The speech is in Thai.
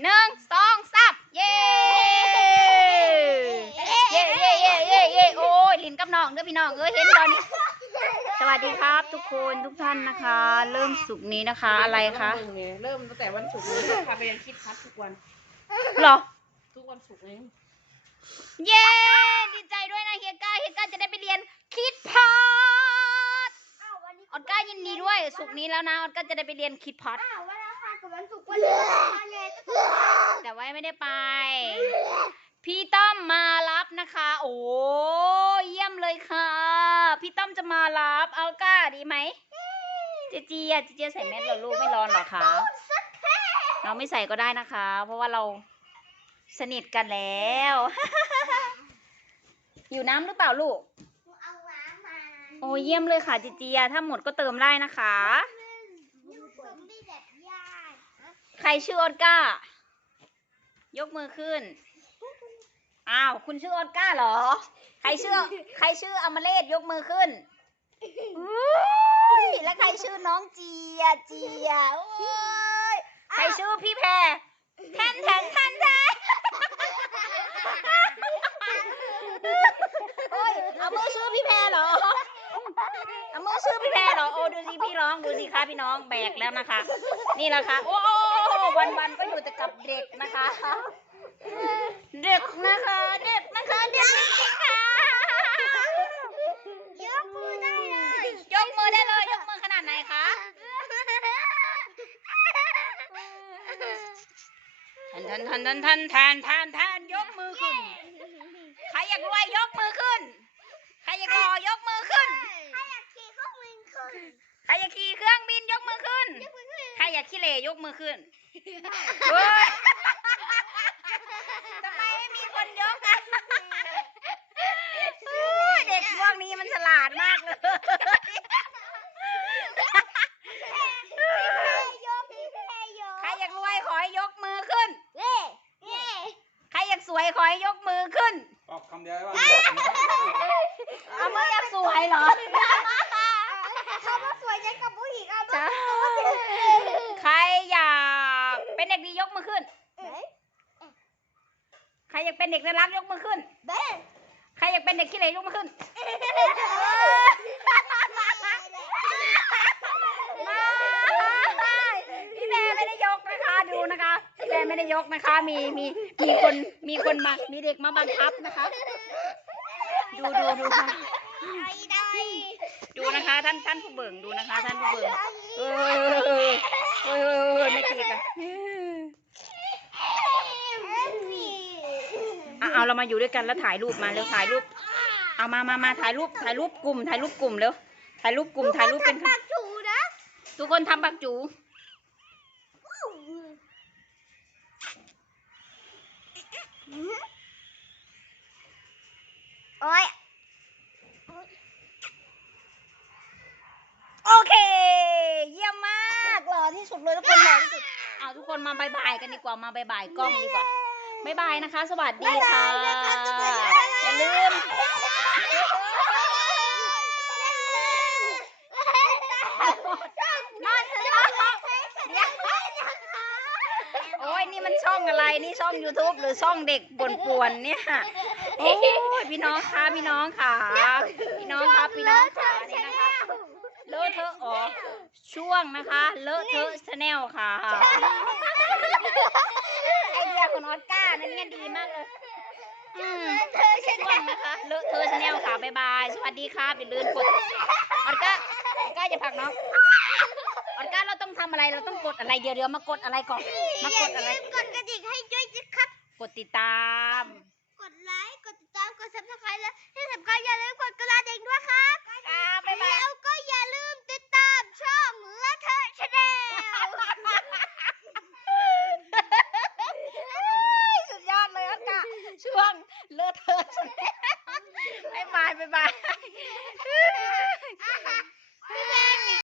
หนึ่งสองสามเย้เย้เย้เย้เย้เย้โอ้ยลินกับน้องเด้อพี่น้องเอ้ยเห็นตอนนี้ สวัสดีครับ ทุกคนทุกท่านนะคะ เริ่มสุกร์นี้นะคะ อะไรคะเริ่มเลยเริ่มตั้งแต่วันศุกร์นี้พาไปยังคิดคัดทุกวันเหรอ ทุกวันศุกร์เลยเย้ดีใจด้วยนะเฮียก้าเฮียก้าจะได้ไปเรียนคิดพอดออดก้ายินดีด้วย สุกร์นี้แล้วนะออดก้าจะได้ไปเรียนคิดพอด อ้าววันอังคาร กับวันศุกร์วันเดียวกันไงก็ถูกแต่ว่าไม่ได้ไป พี่ต้อมมารับนะคะ โอ้เยี่ยมเลยค่ะ พี่ต้อมจะมารับเอาก้าดีไหมเจเจียเจเจียใส่แมสเหรอลูกไม่ร้อนเหรอคะเราไม่ใส่ก็ได้นะคะ เพราะว่าเราสนิทกันแล้ว อยู่น้ำหรือเปล่าลูก เอาน้ำมา โอ้เยี่ยมเลยค่ะเจเจีย ถ้าหมดก็เติมได้นะคะ นี่ผมมีแบบญาติ ใครชื่อออสก้ายกมือขึ้น อ้าว คุณชื่อออสก้าเหรอ ใครชื่อ ใครชื่ออมเลศยกมือขึ้นอุ้ยแล้วใครชื่อน้องเจีย เจียโอ้ยใครชื่อพี่แพรแทนแทนแทนแทนโอ้ยเอามือชื่อพี่แพรเหรอเอามือชื่อพี่แพรเหรอ โอ้ดูสิพี่ร้อง ดูสิคะพี่น้อง แบกแล้วนะคะ นี่แหละค่ะ โอ้ วันวันๆก็อยู่แต่กับเด็กนะคะ เด็กนะคะ เด็กนะคะ เด็กนะคะยกมือได้เลยยกมือได้เลย ยกมือขนาดไหนคะ ทันทันทันทันทันทานทานทานยกมือขึ้น ใครอยากรวยยกมือขึ้น ใครอยากรอยกมือขึ้น อขึ้นใครอยากขี้เหร่ยกมือขึ้นเฮ้ยทำไมไม่มีคนยกอะโอ้ยเด็กพวกนี้มันฉลาดมากเลยยกพี่แพรยกใครอยากรวยขอให้ยกมือขึ้นเย่เย่ใครอยากสวยขอให้ยกมือขึ้น ตอบคำเดียวได้ว่าเอาไม่อยากสวยเหรอ เขาว่าสวยยังกับผู้หญิงอะจ้าใครอยาก เป็นเด็กดียกมือขึ้น ใครอยากเป็นเด็กน่ารักยกมือขึ้นเบ้ใครอยากเป็นเด็กขี้เหร่ยกมือขึ้นไม่พี่แม่ไม่ได้ยกนะคะดูนะคะพี่แม่ไม่ได้ยกนะคะ มีมีมีคนมีคนมามีเด็กมาบังคับนะคะ ดูดูดูค่ะได้ดูนะคะท่านท่านผู้เบิ่งดูนะคะ ท่านผู้เบิ่งเออเออเออเออไม่ตีกันอะ เอาเรามาอยู่ด้วยกันแล้วถ่ายรูปมาเร็วถ่ายรูป เอามามามาถ่ายรูปถ่ายรูปกลุ่มถ่ายรูปกลุ่มเร็วถ่ายรูปกลุ่มถ่ายรูปเป็นปากจูนะทุกคนทำบักจูโอ้ยโอเค เยี่ยมมากหล่อที่สุดเลยทุกคนหล่อที่สุดเอาทุกคนมาบายบายกันดีกว่ามาบายบายกล้องดีกว่า บายบายนะคะ สวัสดีค่ะอย่าลืมโอ้ยนี่มันช่องอะไรนี่ช่อง YouTube หรือช่องเด็กป่วนๆเนี่ยโอ้ยพี่น้องค่ะพี่น้องค่ะพี่น้องครับพี่น้องค่ะนี่นะคะเลอะเทอะอ๋อช่วงนะคะ เลอะเทอะชาแนลค่ะไอ เดียคุณออสการ์นั่นเนี่ยดีมากเลยอืมช่วงนะคะเลอะเทอะชาแนลค่ะบ๊ายบาย สวัสดีครับอย่าลืมกดออสการ์ออสการ์อย่าผลักน้องออสการ์เราต้องทำอะไรเราต้องกดอะไรเดี๋ยวเดี๋ยวมากดอะไรก่อนมากดอะไรกดกระดิ่งให้ด้วยนะครับ กดติดตาม กดไลค์ กดติดตาม กดซับสไครต์และที่สำคัญอย่าลืมกดกระดิ่งด้วยครับ เลอะเทอะใช่ไหมบายบายา